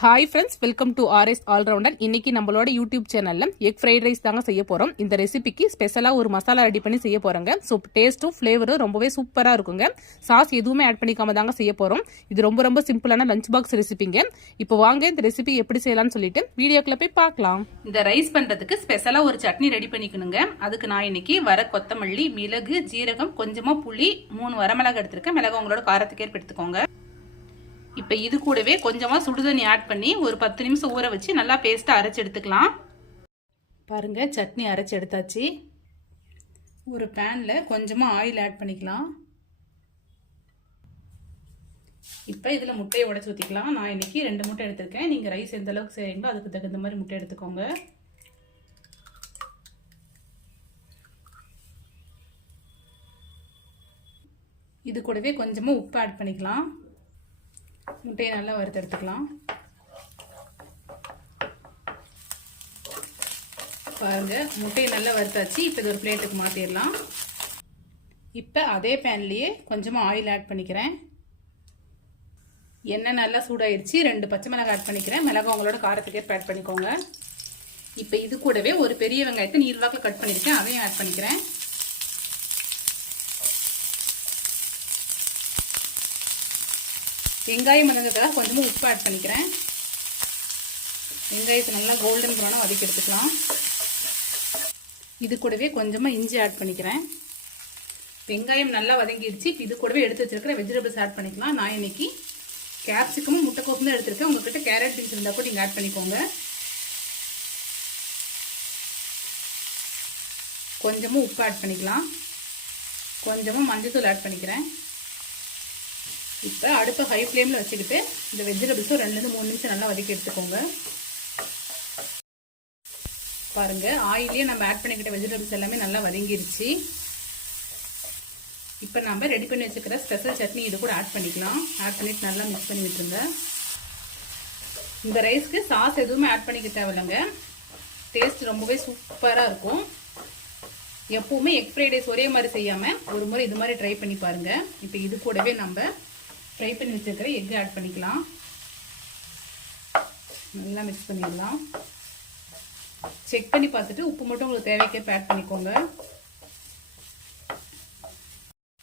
Hi friends, welcome to RS allrounder. இன்னைக்கு நம்மளோட YouTube சேனல்ல எக் ஃப்ரைட் ரைஸ் தாங்க செய்ய போறோம். இந்த ரெசிபிக்கு ஸ்பெஷலா ஒரு மசாலா ரெடி பண்ணி செய்ய போறோங்க. ஸோ டேஸ்ட்டும் ஃப்ளேவரும் ரொம்பவே சூப்பரா இருக்குங்க. சாஸ் எதுவுமே ஆட் பண்ணிக்காம தாங்க செய்ய போறோம். இது ரொம்ப சிம்பிளான லஞ்ச் பாக்ஸ் ரெசிபிங்க. இப்போ வாங்க இந்த ரெசிபி எப்படி செய்யலாம்னு சொல்லிட்டு வீடியோக்குள்ள போய் பார்க்கலாம். இந்த ரைஸ் பண்றதுக்கு ஸ்பெஷலா ஒரு சட்னி ரெடி பண்ணிக்கணுங்க. அதுக்கு நான் இன்னைக்கு கொத்தமல்லி, மிளகு, ஜீரகம், கொஞ்சமா புளி, 3 வரமிளகு எடுத்திருக்கேன். மிளகு உங்களோட காரத்துக்கு ஏற்ப எடுத்துக்கோங்க. இப்போ இது கூடவே கொஞ்சமாக சுடுதண்ணி ஆட் பண்ணி ஒரு 10 நிமிஷம் ஊற வச்சு நல்லா பேஸ்ட்டாக அரைச்சி எடுத்துக்கலாம். பாருங்கள், சட்னி அரைச்சி எடுத்தாச்சு. ஒரு பேனில் கொஞ்சமாக ஆயில் ஆட் பண்ணிக்கலாம். இப்போ இதில் முட்டையை உடச்சி ஊற்றிக்கலாம். நான் இன்னைக்கு 2 முட்டை எடுத்திருக்கேன். நீங்கள் ரைஸ் எந்த அளவுக்கு செய்கிறீங்களோ அதுக்கு தகுந்த மாதிரி முட்டை எடுத்துக்கோங்க. இது கூடவே கொஞ்சமாக உப்பு ஆட் பண்ணிக்கலாம். முட்டையை நல்லா வறுத்து எடுத்துக்கலாம். பாருங்க, முட்டையை நல்லா வறுத்தாச்சு. இப்போ இது ஒரு பிளேட்டுக்கு மாற்றிடலாம். இப்போ அதே பேன்லேயே கொஞ்சமாக ஆயில் ஆட் பண்ணிக்கிறேன். எண்ணெய் நல்லா சூடாயிருச்சு. 2 பச்சை மிளகாய் ஆட் பண்ணிக்கிறேன். மிளகாய் உங்களோட காரத்துக்கே ஆட் பண்ணிக்கோங்க. இப்போ இது கூடவே ஒரு பெரிய வெங்காயத்தை நீள்வாக்கில் கட் பண்ணியிருக்கேன், அதையும் ஆட் பண்ணிக்கிறேன். வெங்காயம் வதங்கிறதுக்காக கொஞ்சமாக உப்பு ஆட் பண்ணிக்கிறேன். வெங்காயத்தை நல்லா கோல்டன் ப்ரௌனாக வதக்கி எடுத்துக்கலாம். இது கூடவே கொஞ்சமாக இஞ்சி ஆட் பண்ணிக்கிறேன். வெங்காயம் நல்லா வதங்கிடுச்சு. இது கூடவே எடுத்து வச்சிருக்கிற வெஜிடபிள்ஸ் ஆட் பண்ணிக்கலாம். நான் இன்னைக்கு கேப்சிகமும் முட்டைக்கோசும் தான் எடுத்திருக்கேன். உங்ககிட்ட கேரட் பீன்ஸ் இருந்தால் கூட நீங்கள் ஆட் பண்ணிக்கோங்க. கொஞ்சமாக உப்பு ஆட் பண்ணிக்கலாம். கொஞ்சமாக மஞ்சள்தூள் ஆட் பண்ணிக்கிறேன். இப்போ அடுப்பை ஹை ஃப்ளேமில் வச்சுக்கிட்டு இந்த வெஜிடபிள்ஸும் 2-3 நிமிஷம் நல்லா வதக்கி எடுத்துக்கோங்க. பாருங்கள், ஆயிலே நம்ம ஆட் பண்ணிக்கிட்ட வெஜிடபிள்ஸ் எல்லாமே நல்லா வதங்கிருச்சு. இப்போ நம்ம ரெடி பண்ணி வச்சுக்கிற ஸ்பெஷல் சட்னி இது கூட ஆட் பண்ணிக்கலாம். ஆட் பண்ணிட்டு நல்லா மிக்ஸ் பண்ணி விட்டுருங்க. இந்த ரைஸ்க்கு சாஸ் எதுவுமே ஆட் பண்ணிக்க தேவையில்லைங்க. டேஸ்ட் ரொம்பவே சூப்பராக இருக்கும். எப்பவுமே எக் ஃப்ரைட் ரைஸ் ஒரே மாதிரி செய்யாமல் ஒரு முறை இது மாதிரி ட்ரை பண்ணி பாருங்கள். இப்போ இது கூடவே நம்ம ஃப்ரை பண்ணி வச்சுருக்கிற எக் ஆட் பண்ணிக்கலாம். நல்லா மிக்ஸ் பண்ணிடலாம். செக் பண்ணி பார்த்துட்டு உப்பு மட்டும் உங்களுக்கு தேவைக்கேற்ப ஆட் பண்ணிக்கோங்க.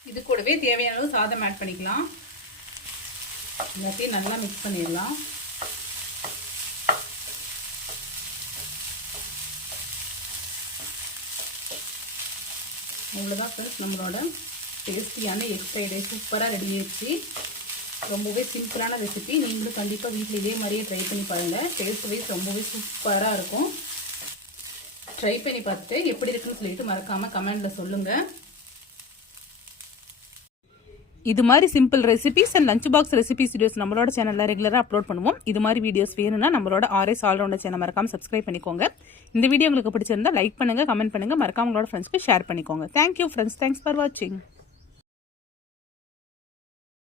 இது கூடவே தேவையான அளவு சாதம் ஆட் பண்ணிக்கலாம். எல்லாத்தையும் நல்லா மிக்ஸ் பண்ணிடலாம். அவ்வளோதான் ஃப்ரெண்ட்ஸ், நம்மளோட டேஸ்டியான எக் ஃப்ரைட் ரைஸ் சூப்பராக ரெடி ஆயிடுச்சு. ரொம்பவே சிம்பிளான ரெசிபி. நீங்களும் கண்டிப்பாக வீட்டில் இதே மாதிரியே ட்ரை பண்ணி பாருங்கள். டேஸ்ட் வைஸ் ரொம்பவே சூப்பராக இருக்கும். ட்ரை பண்ணி பார்த்துட்டு எப்படி இருக்குன்னு சொல்லிட்டு மறக்காமல் கமெண்டில் சொல்லுங்கள். இது மாதிரி simple recipes and lunch box recipes videos நம்மளோட சேனலில் ரெகுலராக அப்லோட் பண்ணுவோம். இது மாதிரி வீடியோஸ் வேணும்னா நம்மளோட ஆர்எஸ் ஆல்ரவுண்டர் சேனல் மறக்காமல் சப்ஸ்கிரைப் பண்ணிக்கோங்க. இந்த வீடியோ உங்களுக்கு பிடிச்சிருந்தா லைக் பண்ணுங்கள், கமெண்ட் பண்ணுங்கள், மறக்காம உங்களோட ஃப்ரெண்ட்ஸ்க்கு ஷேர் பண்ணிக்கோங்க. தேங்க்யூ ஃப்ரெண்ட்ஸ், தேங்க்ஸ் ஃபார் வாட்சிங்.